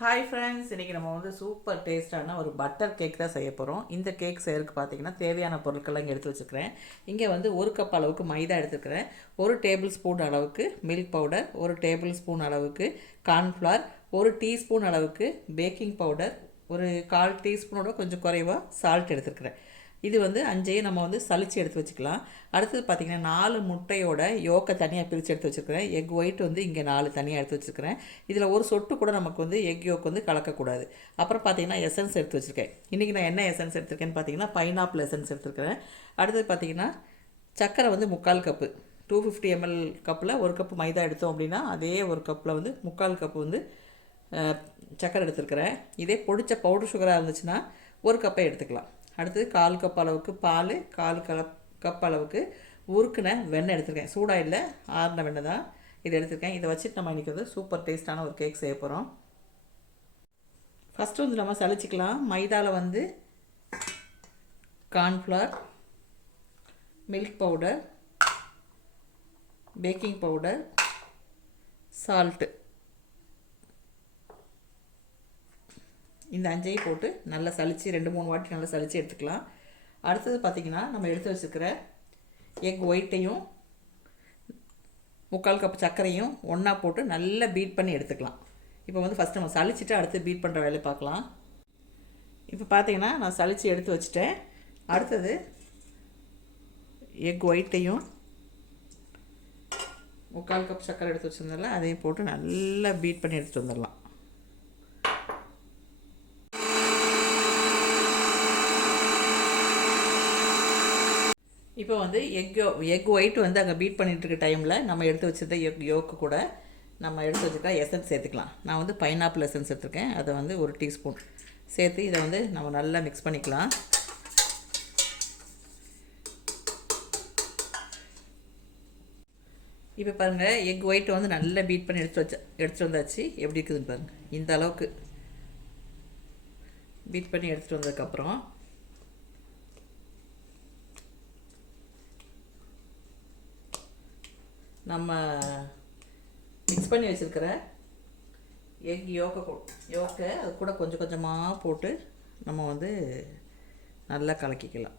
Hi friends இன்றைக்கி நம்ம வந்து சூப்பர் டேஸ்ட்டான ஒரு பட்டர் கேக் தான் செய்ய போகிறோம் இந்த கேக் செய்யறதுக்கு பார்த்தீங்கன்னா தேவையான பொருட்கள்லாம் இங்கே எடுத்து வச்சுக்கிறேன். இங்கே வந்து ஒரு கப் அளவுக்கு மைதா எடுத்துக்கிறேன். ஒரு டேபிள் ஸ்பூன் அளவுக்கு மில்க் பவுடர் ஒரு டேபிள் ஸ்பூன் அளவுக்கு கார்ன்ஃப்ளவர் ஒரு டீஸ்பூன் அளவுக்கு பேக்கிங் பவுடர் ஒரு கால் டீஸ்பூனோட கொஞ்சம் குறைவாக சால்ட் எடுத்துருக்கிறேன் இது வந்து அஞ்சையும் நம்ம வந்து சளிச்சு எடுத்து வச்சுக்கலாம். அடுத்தது பார்த்திங்கன்னா நாலு முட்டையோட யோக்கை தனியாக பிரித்து எடுத்து வச்சுருக்கிறேன். எக் ஒயிட் வந்து இங்கே நாலு தனியாக எடுத்து வச்சுருக்கிறேன். இதில் ஒரு சொட்டு கூட நமக்கு வந்து எக் யோக் வந்து கலக்கக்கூடாது. அப்புறம் பார்த்திங்கன்னா எசன்ஸ் எடுத்து வச்சுருக்கேன். இன்றைக்கி நான் என்ன எசன்ஸ் எடுத்திருக்கேன்னு பார்த்தீங்கன்னா பைனாப்பிள் எசன்ஸ் எடுத்துருக்கிறேன். அடுத்தது பார்த்திங்கன்னா சர்க்கரை வந்து முக்கால் கப்பு. டூ ஃபிஃப்டி எம்எல் கப்பில் ஒரு கப்பு மைதா எடுத்தோம் அப்படின்னா அதே ஒரு கப்பில் வந்து முக்கால் கப்பு வந்து சக்கரை சர்க்கரை எடுத்துருக்கிறேன். இதே பொடிச்ச பவுடர் சுகராக இருந்துச்சுன்னா ஒரு கப்பை எடுத்துக்கலாம். அடுத்தது கால் கப் அளவுக்கு பால் கால் கலப் கப் அளவுக்கு உருக்குன வெண்ணெய் எடுத்திருக்கேன். சூடாக இல்லை ஆறின வெண்ணெய் தான் இதை எடுத்திருக்கேன். இதை வச்சுட்டு நம்ம இன்றைக்கி வந்து சூப்பர் டேஸ்ட்டான ஒரு கேக் செய்ய போகிறோம் ஃபஸ்ட்டு வந்து நம்ம சலிச்சிக்கலாம். மைதாவில் வந்து cornflour milk powder baking powder salt இந்த அஞ்சையும் போட்டு நல்லா சளிச்சு ரெண்டு மூணு வாட்டி நல்லா சளிச்சு எடுத்துக்கலாம். அடுத்தது பார்த்திங்கன்னா நம்ம எடுத்து வச்சுக்கிற எக் ஒயிட்டையும் முக்கால் கப் சர்க்கரையும் ஒன்றா போட்டு நல்லா பீட் பண்ணி எடுத்துக்கலாம். இப்போ வந்து ஃபஸ்ட்டு நம்ம சலிச்சிட்டு அடுத்து பீட் பண்ணுற வேலையை பார்க்கலாம். இப்போ பார்த்தீங்கன்னா நான் சளிச்சு எடுத்து வச்சுட்டேன். அடுத்தது எக் ஒயிட்டையும் முக்கால் கப் சர்க்கரை எடுத்து வச்சுருந்தல அதையும் போட்டு நல்லா பீட் பண்ணி எடுத்துகிட்டு வந்துடலாம். இப்போ வந்து எக் எக் ஒயிட் வந்து அங்கே பீட் பண்ணிகிட்ருக்க டைமில் நம்ம எடுத்து வச்சிருந்த எக் யோக்கு கூட நம்ம எடுத்து வச்சுருக்க எசன்ஸ் சேர்த்துக்கலாம். நான் வந்து பைனாப்பிள் எசன்ஸ் எடுத்துருக்கேன். அதை வந்து ஒரு டீஸ்பூன் சேர்த்து இதை வந்து நம்ம நல்லா மிக்ஸ் பண்ணிக்கலாம். இப்போ பாருங்கள் எக் ஒயிட் வந்து நல்லா பீட் பண்ணி எடுத்து வச்சா எடுத்துகிட்டு வந்தாச்சு. எப்படி இருக்குதுன்னு பாருங்கள் இந்த அளவுக்கு பீட் பண்ணி எடுத்துகிட்டு வந்ததுக்கப்புறம் நம்ம மிக்ஸ் பண்ணி வச்சுருக்கிற எக் யோக்க யோக்கை அது கூட கொஞ்சம் கொஞ்சமாக போட்டு நம்ம வந்து நல்லா கலக்கிக்கலாம்.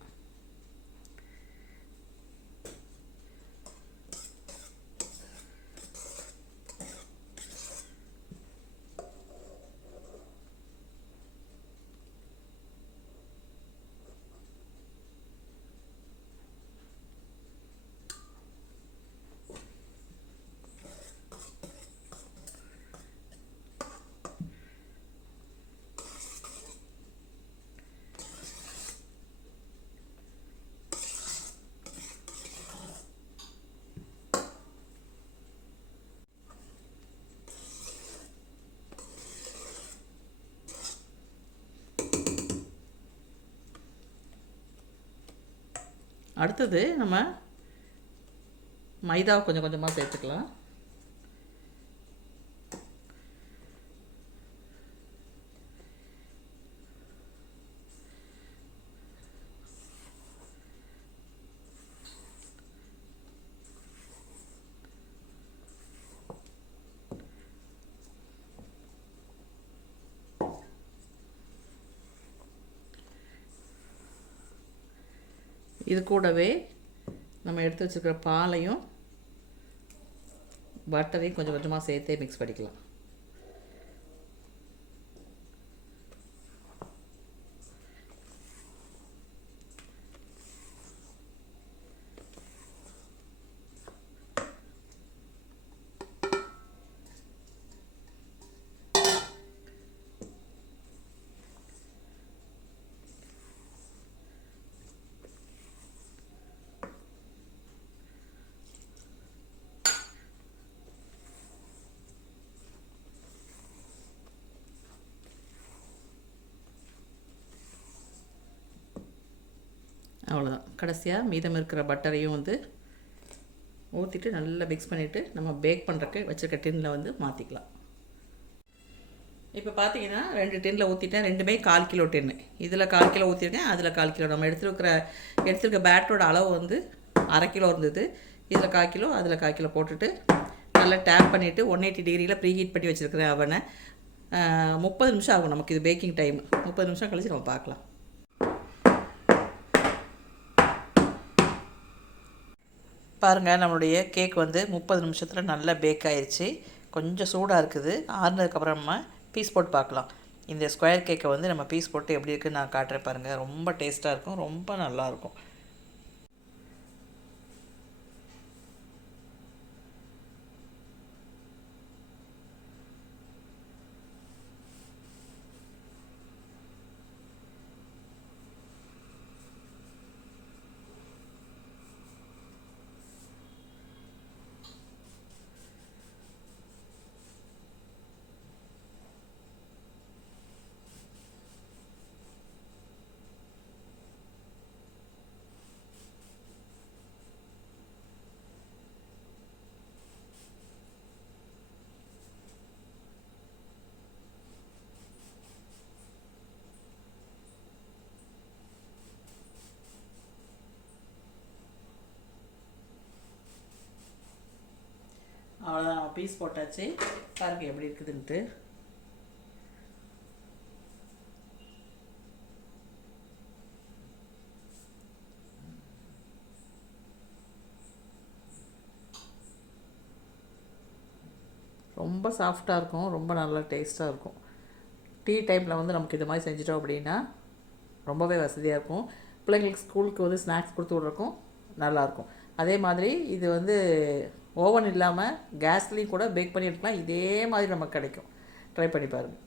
அடுத்தது நம்ம மைதாவை கொஞ்சம் கொஞ்சமாக சேர்த்துக்கலாம். இது கூடவே நம்ம எடுத்து வச்சுருக்கிற பாலையும் பட்டரையும் கொஞ்சம் கொஞ்சமாக சேர்த்தே மிக்ஸ் பண்ணிக்கலாம். அவ்வளோதான் கடைசியாக மீதம் இருக்கிற பட்டரையும் வந்து ஊற்றிட்டு நல்லா மிக்ஸ் பண்ணிவிட்டு நம்ம பேக் பண்ணுறக்கு வச்சுருக்க டின்னில் வந்து மாற்றிக்கலாம் இப்போ பார்த்தீங்கன்னா ரெண்டு டின்னில் ஊற்றிட்டேன் ரெண்டுமே கால் கிலோ டின்னு இதில் கால் கிலோ ஊற்றிருக்கேன் அதில் கால் கிலோ. நம்ம எடுத்துருக்கிற எடுத்துருக்க பேட்டரோட அளவு வந்து அரை கிலோ இருந்தது. இதில் கால் கிலோ அதில் கால் கிலோ போட்டுட்டு நல்லா டேப் பண்ணிவிட்டு ஒன் எயிட்டி டிகிரியில் ப்ரீ ஹீட் பண்ணி வச்சுருக்கிறேன் அவனை முப்பது நிமிஷம் ஆகும் நமக்கு இது பேக்கிங் டைம் முப்பது நிமிஷம் கழிச்சு நம்ம பார்க்கலாம். பாருங்கள் நம்மளுடைய கேக் வந்து முப்பது நிமிஷத்தில் நல்லா பேக் ஆயிடுச்சு கொஞ்சம் சூடாக இருக்குது. ஆறுனதுக்கப்புறம் நம்ம பீஸ் போட்டு பார்க்கலாம். இந்த ஸ்கொயர் கேக்கை வந்து நம்ம பீஸ் போட்டு எப்படி இருக்குன்னு நான் காட்டுறேன் பாருங்கள் ரொம்ப டேஸ்ட்டாக இருக்கும். ரொம்ப நல்லாயிருக்கும் அவ்வளோதான் நம்ம பீஸ் போட்டாச்சு. பாருங்க எப்படி இருக்குதுன்ட்டு. ரொம்ப சாஃப்டாக இருக்கும். ரொம்ப நல்லா டேஸ்ட்டாக இருக்கும். டீ டைமில் வந்து நமக்கு இது மாதிரி செஞ்சிட்டோம் அப்படின்னா ரொம்பவே வசதியாக இருக்கும். பிள்ளைங்களுக்கு ஸ்கூலுக்கு வந்து ஸ்நாக்ஸ் கொடுத்து விட்றக்கும் நல்லாயிருக்கும் அதே மாதிரி இது வந்து ஓவன் இல்லாமல் கேஸ்லேயும் கூட பேக் பண்ணி எடுக்கலாம் இதே மாதிரி நமக்கு கிடைக்கும். ட்ரை பண்ணி பாருங்கள்